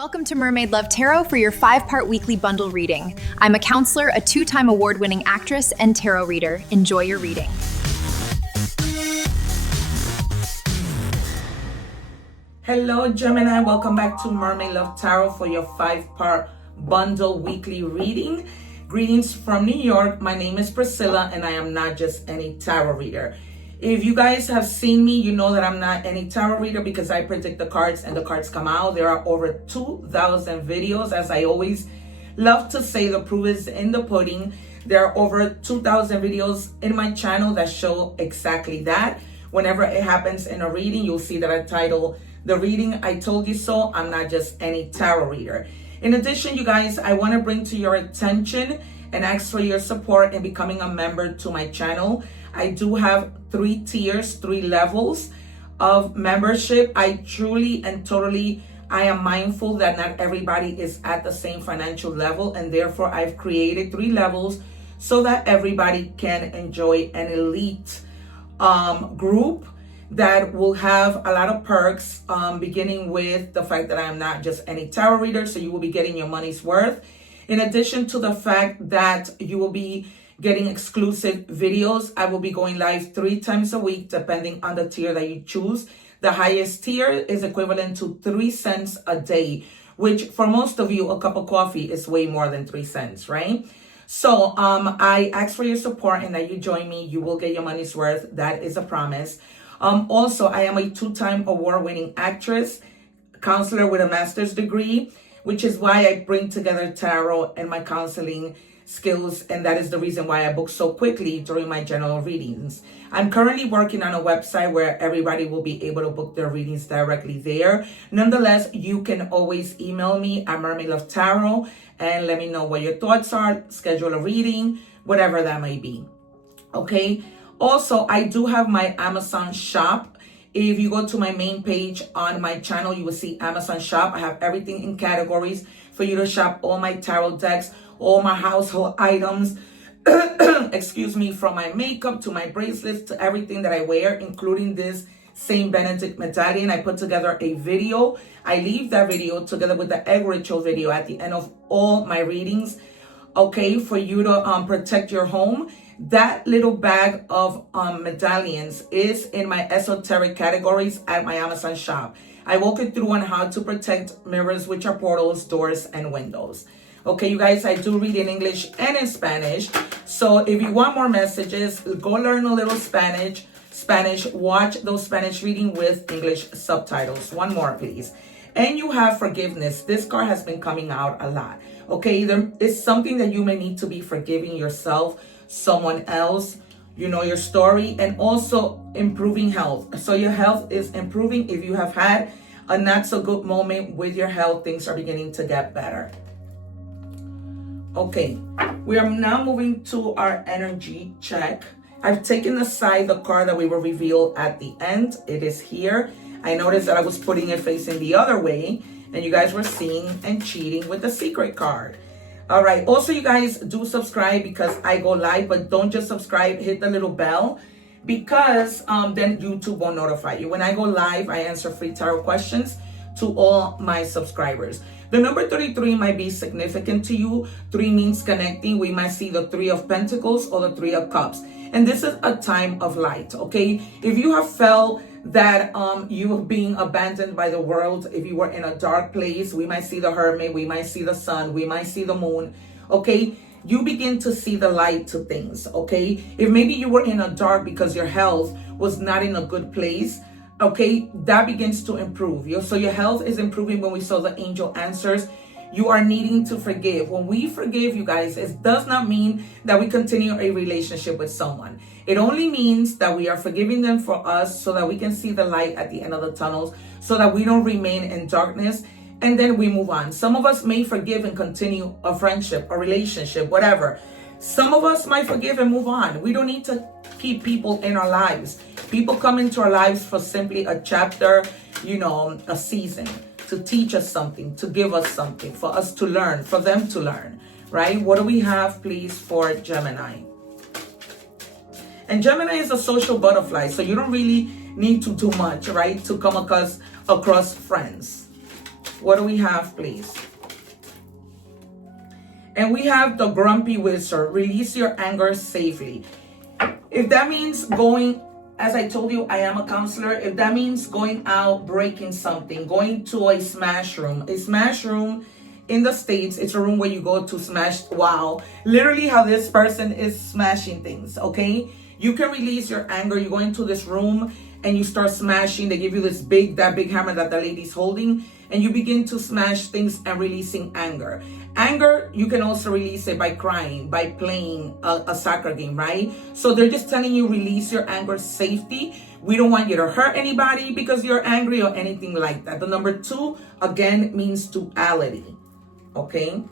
Welcome to Mermaid Love Tarot for your 5-part weekly bundle reading. I'm a counselor, a 2-time award-winning actress, and tarot reader. Enjoy your reading. Hello Gemini, welcome back to Mermaid Love Tarot for your 5-part bundle weekly reading. Greetings from New York. My name is Priscilla and I am not just any tarot reader. If you guys have seen me, you know that I'm not any tarot reader because I predict the cards and the cards come out. There are over 2,000 videos. As I always love to say, the proof is in the pudding. There are over 2,000 videos in my channel that show exactly that. Whenever it happens in a reading, you'll see that I title the reading, I Told You So. I'm not just any tarot reader. In addition, you guys, I want to bring to your attention and ask for your support in becoming a member to my channel. I do have 3 tiers, 3 levels of membership. I truly and totally, I am mindful that not everybody is at the same financial level, and therefore I've created 3 levels so that everybody can enjoy an elite group that will have a lot of perks, beginning with the fact that I am not just any tarot reader, so you will be getting your money's worth. In addition to the fact that you will be getting exclusive videos, I will be going live 3 times a week, depending on the tier that you choose. The highest tier is equivalent to 3 cents a day, which for most of you, a cup of coffee is way more than 3 cents, right? So I ask for your support and that you join me. You will get your money's worth. That is a promise. Also, I am a 2-time award-winning actress, counselor with a master's degree, which is why I bring together tarot and my counseling skills, and that is the reason why I book so quickly during my general readings. I'm currently working on a website where everybody will be able to book their readings directly there. Nonetheless, you can always email me at Mermaid Love Tarot and let me know what your thoughts are, schedule a reading, whatever that may be. Okay. Also, I do have my Amazon shop. If you go to my main page on my channel, you will see Amazon shop. I have everything in categories for you to shop all my tarot decks, all my household items, excuse me, from my makeup to my bracelets to everything that I wear, including this Saint Benedict medallion. I put together a video. I leave that video together with the egg ritual video at the end of all my readings, okay, for you to protect your home. That little bag of medallions is in my esoteric categories at my Amazon shop. I walk you through on how to protect mirrors, which are portals, doors, and windows. Okay, you guys, I do read in English and in Spanish. So if you want more messages, go learn a little Spanish, watch those Spanish reading with English subtitles. One more, please. And you have forgiveness. This card has been coming out a lot. Okay, there is something that you may need to be forgiving yourself, someone else, you know, your story, and also improving health. So your health is improving. If you have had a not so good moment with your health, things are beginning to get better. Okay, we are now moving to our energy check. I've taken aside the card that we will reveal at the end. It is here. I noticed that I was putting it facing the other way, and you guys were seeing and cheating with the secret card. All right. Also, you guys do subscribe because I go live, but don't just subscribe. Hit the little bell because then YouTube will notify you. When I go live, I answer free tarot questions to all my subscribers. The number 33 might be significant to you. 3 means connecting. We might see the 3 of Pentacles or the 3 of Cups. And this is a time of light, okay? If you have felt that you are being abandoned by the world, if you were in a dark place, we might see the Hermit, we might see the sun, we might see the moon, okay? You begin to see the light to things, okay? If maybe you were in a dark because your health was not in a good place, okay, that begins to improve. So your health is improving when we saw the angel answers. You are needing to forgive. When we forgive, you guys, it does not mean that we continue a relationship with someone. It only means that we are forgiving them for us so that we can see the light at the end of the tunnels, so that we don't remain in darkness, and then we move on. Some of us may forgive and continue a friendship, a relationship, whatever. Some of us might forgive and move on. We don't need to keep people in our lives. People come into our lives for simply a chapter, you know, a season, to teach us something, to give us something, for us to learn, for them to learn, right? What do we have, please, for Gemini? And Gemini is a social butterfly, so you don't really need to do much, right, to come across friends. What do we have, please? And we have the grumpy wizard. Release your anger safely. If that means going, as I told you, I am a counselor. If that means going out, breaking something, going to a smash room. A smash room in the States, it's a room where you go to smash. Wow. Literally how this person is smashing things, okay? You can release your anger. You go into this room and you start smashing. They give you that big hammer that the lady's holding, and you begin to smash things and releasing anger. Anger, you can also release it by crying, by playing a soccer game, right? So they're just telling you release your anger safety. We don't want you to hurt anybody because you're angry or anything like that. The number 2, again, means duality, okay?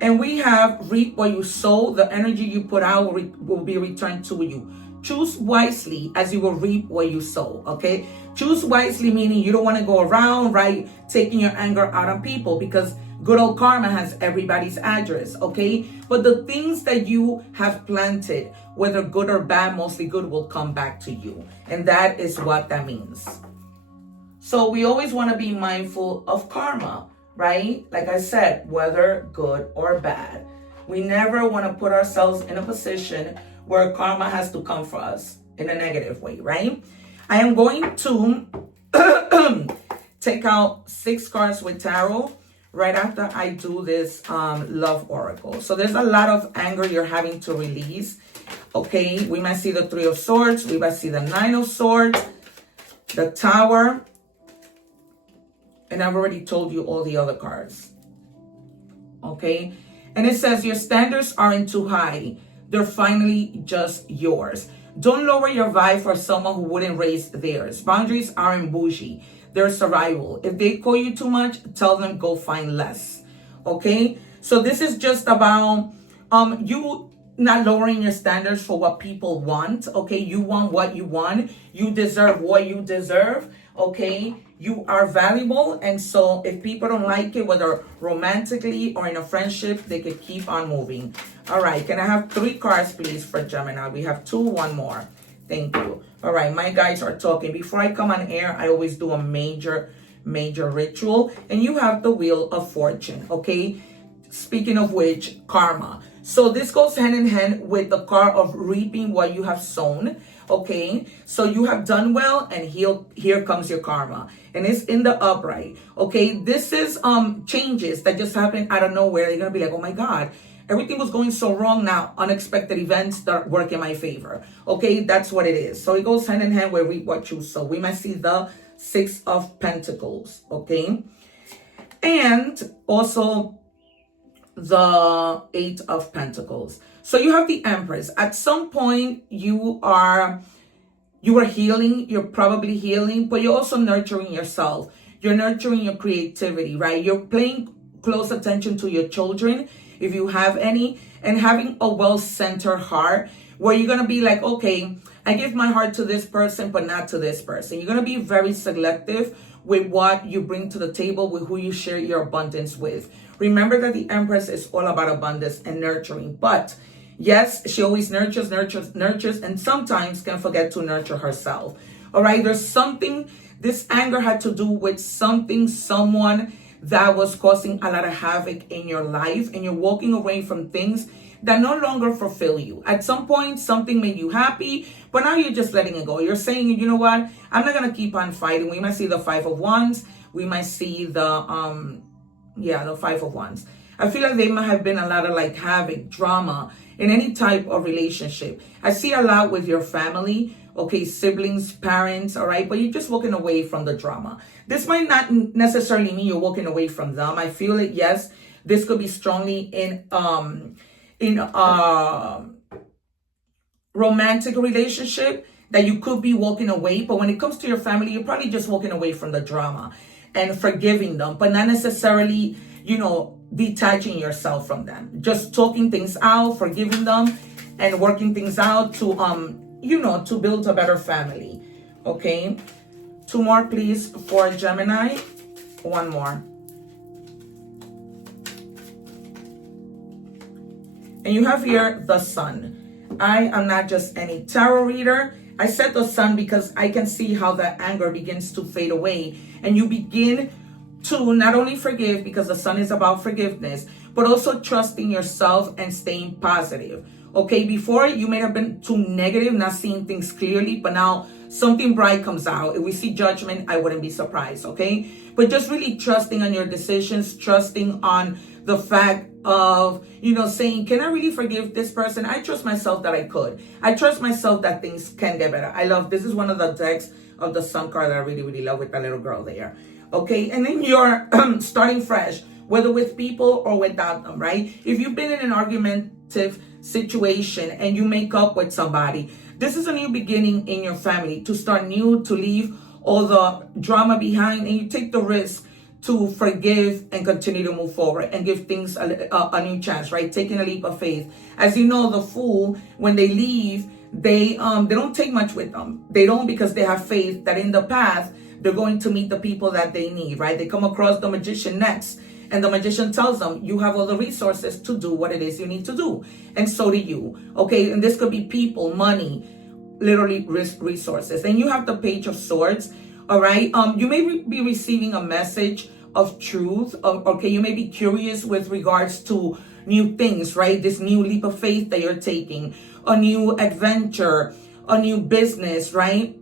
And we have reap what you sow. The energy you put out will be returned to you. Choose wisely as you will reap what you sow, okay? Choose wisely, meaning you don't want to go around, right, taking your anger out on people, because good old karma has everybody's address, okay? But the things that you have planted, whether good or bad, mostly good, will come back to you. And that is what that means. So we always want to be mindful of karma, right? Like I said, whether good or bad. We never want to put ourselves in a position where karma has to come for us in a negative way, right? I am going to take out 6 cards with tarot right after I do this love oracle. So there's a lot of anger you're having to release, okay? We might see the 3 of Swords. We might see the 9 of Swords, the Tower, and I've already told you all the other cards, okay? And it says, your standards aren't too high. They're finally just yours. Don't lower your vibe for someone who wouldn't raise theirs. Boundaries aren't bougie. They're survival. If they call you too much, tell them go find less, okay? So this is just about you not lowering your standards for what people want, okay? You want what you want. You deserve what you deserve, okay? You are valuable, and so if people don't like it, whether romantically or in a friendship, they could keep on moving. All right, can I have 3 cards, please, for Gemini? We have 2, 1 more. Thank you. All right, my guides are talking. Before I come on air, I always do a major ritual, and you have the Wheel of Fortune, okay? Speaking of which, karma. So this goes hand in hand with the card of reaping what you have sown. Okay, so you have done well, and here comes your karma, and it's in the upright. Okay, this is changes that just happen out of nowhere. You're gonna be like, oh my God, everything was going so wrong. Now unexpected events that work in my favor. Okay, that's what it is. So it goes hand in hand where we what you sow. We might see the 6 of Pentacles. Okay, and also the 8 of Pentacles. So you have the Empress. At some point, you are healing. You're probably healing, but you're also nurturing yourself. You're nurturing your creativity, right? You're paying close attention to your children, if you have any, and having a well-centered heart where you're going to be like, okay, I give my heart to this person, but not to this person. You're going to be very selective with what you bring to the table, with who you share your abundance with. Remember that the Empress is all about abundance and nurturing, but yes, she always nurtures, and sometimes can forget to nurture herself. All right, there's something, this anger had to do with someone that was causing a lot of havoc in your life, and you're walking away from things that no longer fulfill you. At some point, something made you happy, but now you're just letting it go. You're saying, you know what, I'm not going to keep on fighting. We might see the 5 of Wands. We might see the, the 5 of Wands. I feel like there might have been a lot of like havoc, drama in any type of relationship. I see a lot with your family, okay, siblings, parents, all right, but you're just walking away from the drama. This might not necessarily mean you're walking away from them. I feel it, yes, this could be strongly in romantic relationship that you could be walking away, but when it comes to your family, you're probably just walking away from the drama and forgiving them, but not necessarily, detaching yourself from them. Just talking things out, forgiving them, and working things out to, to build a better family. Okay. 2 more, please, for Gemini. 1 more. And you have here the Sun. I am not just any tarot reader. I said the sun because I can see how that anger begins to fade away, and you begin to not only forgive, because the sun is about forgiveness, but also trusting yourself and staying positive. Okay, before you may have been too negative, not seeing things clearly, but now something bright comes out. If we see judgment, I wouldn't be surprised, okay? But just really trusting on your decisions, trusting on the fact of, saying, can I really forgive this person? I trust myself that I could. I trust myself that things can get better. I love, this is one of the decks of the sun card that I really, really love with that little girl there. Okay, and then you're starting fresh, whether with people or without them, right? If you've been in an argumentative situation and you make up with somebody, this is a new beginning in your family, to start new, to leave all the drama behind, and you take the risk to forgive and continue to move forward and give things a new chance, right? Taking a leap of faith. As you know, the fool, when they leave, they don't take much with them. They don't, because they have faith that in the path they're going to meet the people that they need, right? They come across the magician next, and the magician tells them, you have all the resources to do what it is you need to do. And so do you, okay? And this could be people, money, literally resources. And you have the Page of Swords, all right? You may be receiving a message of truth, okay? You may be curious with regards to new things, right? This new leap of faith that you're taking, a new adventure, a new business, right?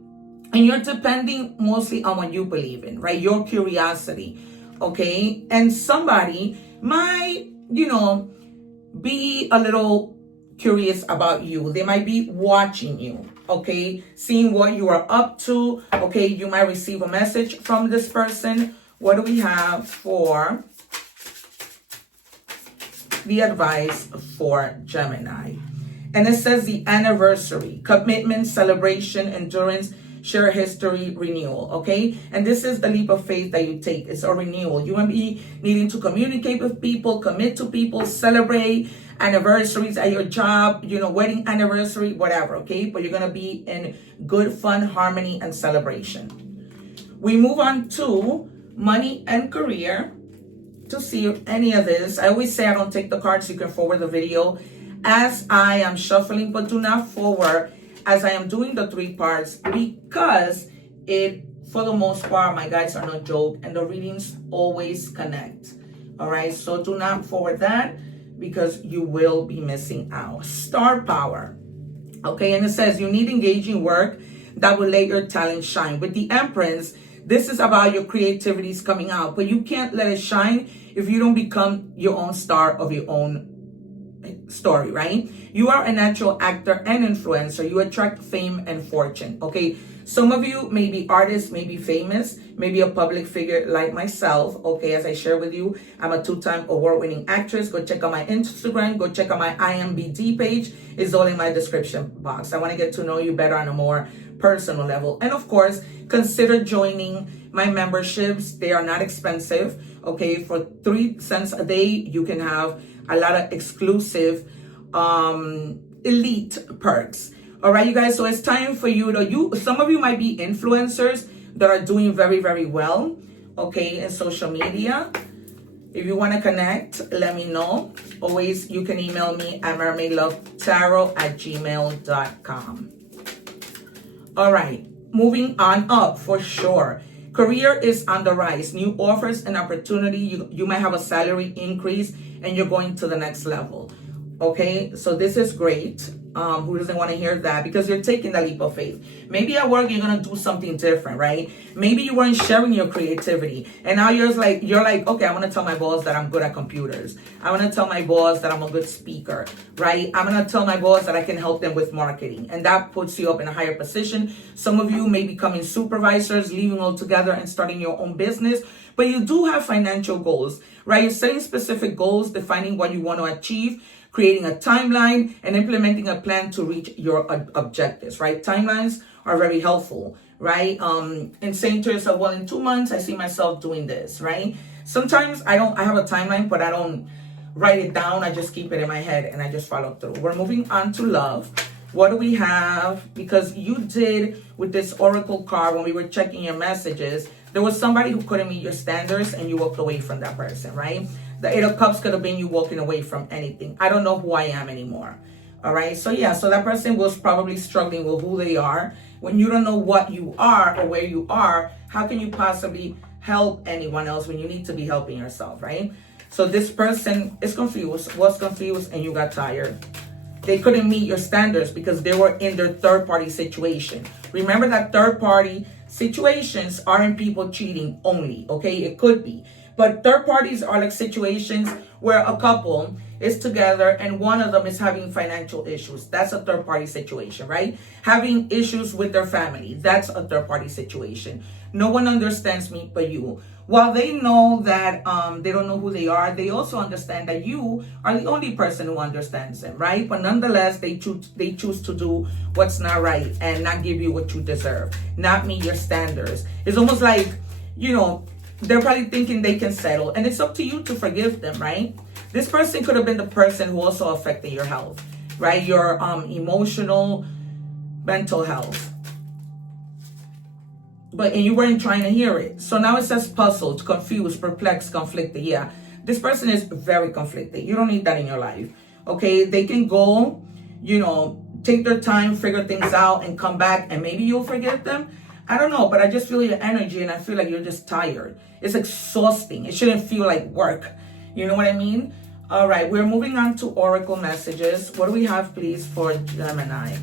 And you're depending mostly on what you believe in, right? Your curiosity, okay? And somebody might, be a little curious about you. They might be watching you, okay? Seeing what you are up to, okay? You might receive a message from this person. What do we have for the advice for Gemini? And it says the anniversary, commitment, celebration, endurance, share history, renewal, okay? And this is the leap of faith that you take. It's a renewal. You might be needing to communicate with people, commit to people, celebrate anniversaries at your job, wedding anniversary, whatever, okay? But you're going to be in good fun, harmony, and celebration. We move on to money and career to see if any of this. I always say I don't take the cards. You can forward the video as I am shuffling, but do not forward as I am doing the 3 parts, because it, for the most part, my guides are no joke, and the readings always connect. All right, so do not forward that, because you will be missing out. Star power. Okay, and it says you need engaging work that will let your talent shine. With the Empress, this is about your creativities coming out, but you can't let it shine if you don't become your own star of your own story, right? You are a natural actor and influencer. You attract fame and fortune, okay? Some of you may be artists, may be famous, maybe a public figure like myself, okay? As I share with you, I'm a 2-time award-winning actress. Go check out my Instagram. Go check out my IMDb page. It's all in my description box. I want to get to know you better on a more personal level. And of course, consider joining my memberships. They are not expensive, okay? For 3 cents a day, you can have a lot of exclusive elite perks. All right, you guys, so it's time for you to, some of you might be influencers that are doing very, very well, okay, in social media. If you want to connect, let me know. Always, you can email me at mermaidlovetarot@gmail.com. All right, moving on up for sure. Career is on the rise. New offers and opportunity. You might have a salary increase and you're going to the next level. Okay, so this is great. Who doesn't want to hear that? Because you're taking that leap of faith. Maybe at work you're gonna do something different, right? Maybe you weren't sharing your creativity, and now you're like, okay, I want to tell my boss that I'm good at computers. I want to tell my boss that I'm a good speaker, right? I'm gonna tell my boss that I can help them with marketing, and that puts you up in a higher position. Some of you may be becoming supervisors, leaving all together and starting your own business. But you do have financial goals, right? You're setting specific goals, defining what you want to achieve, creating a timeline, and implementing a plan to reach your objectives, right? Timelines are very helpful, right? And saying to yourself, well, in 2 months, I see myself doing this, right? Sometimes I have a timeline, but I don't write it down. I just keep it in my head and I just follow through. We're moving on to love. What do we have? Because you did with this oracle card, when we were checking your messages, there was somebody who couldn't meet your standards and you walked away from that person, right? The 8 of Cups could have been you walking away from anything. I don't know who I am anymore. All right. So yeah, so that person was probably struggling with who they are When you don't know what you are or where you are, how can you possibly help anyone else when you need to be helping yourself, right? So this person is confused, was confused, and you got tired. They couldn't meet your standards because they were in their third-party situation. Remember that third-party situations aren't people cheating only, okay? It could be. But third parties are like situations where a couple is together and one of them is having financial issues. That's a third party situation, right? Having issues with their family. That's a third party situation. No one understands me but you. While they know that they don't know who they are, they also understand that you are the only person who understands them, right? But nonetheless, they choose to do what's not right and not give you what you deserve, not meet your standards. It's almost like, they're probably thinking they can settle, and it's up to you to forgive them, right? This person could have been the person who also affected your health, right? Your emotional, mental health. And you weren't trying to hear it. So now it says puzzled, confused, perplexed, conflicted. Yeah, this person is very conflicted. You don't need that in your life, okay? They can go, take their time, figure things out, and come back, and maybe you'll forgive them. I don't know, but I just feel your energy, and I feel like you're just tired. It's exhausting. It shouldn't feel like work. You know what I mean? All right, we're moving on to oracle messages. What do we have, please, for Gemini?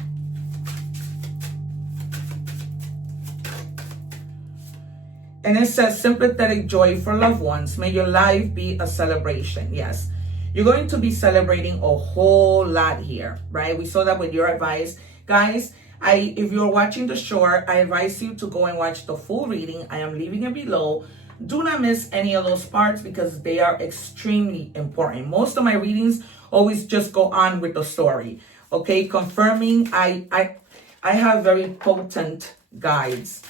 And it says sympathetic joy for loved ones. May your life be a celebration. Yes, you're going to be celebrating a whole lot here, right? We saw that with your advice. Guys, if you're watching the short, I advise you to go and watch the full reading. I am leaving it below. Do not miss any of those parts because they are extremely important. Most of my readings always just go on with the story. Okay, confirming I have very potent guides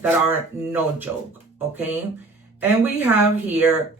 that are no joke. Okay, and we have here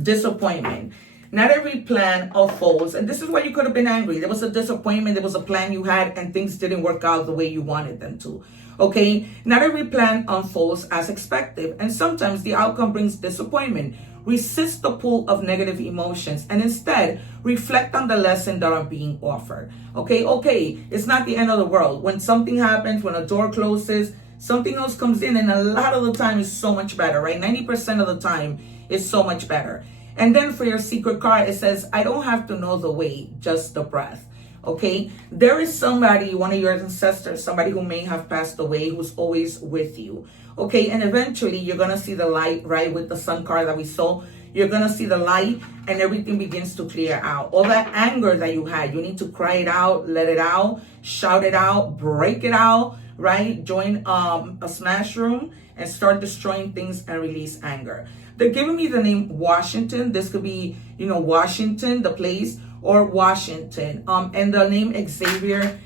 disappointment. Not every plan unfolds, and this is why you could have been angry. There was a disappointment, there was a plan you had, and things didn't work out the way you wanted them to. Okay, not every plan unfolds as expected, and sometimes the outcome brings disappointment. Resist the pull of negative emotions and instead reflect on the lesson that are being offered. Okay, it's not the end of the world. When something happens, when a door closes, something else comes in, and a lot of the time is so much better, right? 90% of the time is so much better. And then for your secret card, it says, I don't have to know the way, just the breath. Okay, there is somebody, one of your ancestors, somebody who may have passed away, who's always with you. Okay, and eventually you're going to see the light, right? With the sun card that we saw, you're going to see the light and everything begins to clear out. All that anger that you had, you need to cry it out, let it out, shout it out, break it out, right? Join a smash room and start destroying things and release anger. They're giving me the name Washington. This could be, Washington, the place, or Washington. And the name Xavier,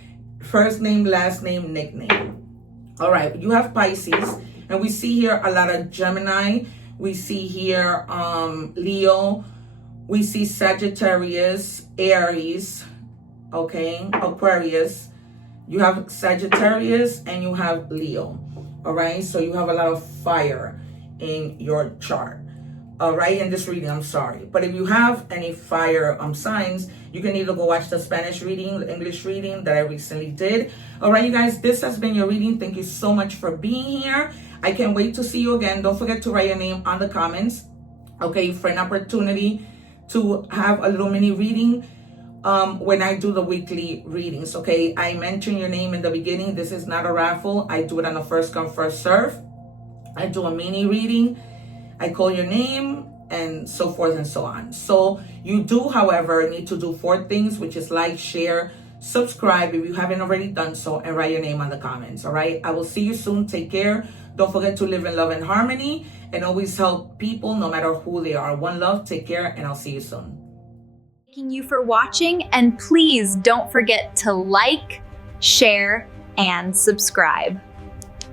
first name, last name, nickname. All right, you have Pisces, and we see here a lot of Gemini. We see here Leo. We see Sagittarius, Aries, okay, Aquarius. You have Sagittarius and you have Leo. All right, so you have a lot of fire in your chart. All right, in this reading, I'm sorry. But if you have any fire signs, you can either go watch the Spanish reading, the English reading that I recently did. All right, you guys, this has been your reading. Thank you so much for being here. I can't wait to see you again. Don't forget to write your name on the comments, okay, for an opportunity to have a little mini reading when I do the weekly readings, okay? I mentioned your name in the beginning. This is not a raffle. I do it on a first come, first serve. I do a mini reading. I call your name and so forth and so on. So you do, however, need to do 4 things, which is like, share, subscribe if you haven't already done so, and write your name on the comments, all right? I will see you soon. Take care. Don't forget to live in love and harmony and always help people no matter who they are. One love, take care, and I'll see you soon. Thanking you for watching, and please don't forget to like, share, and subscribe.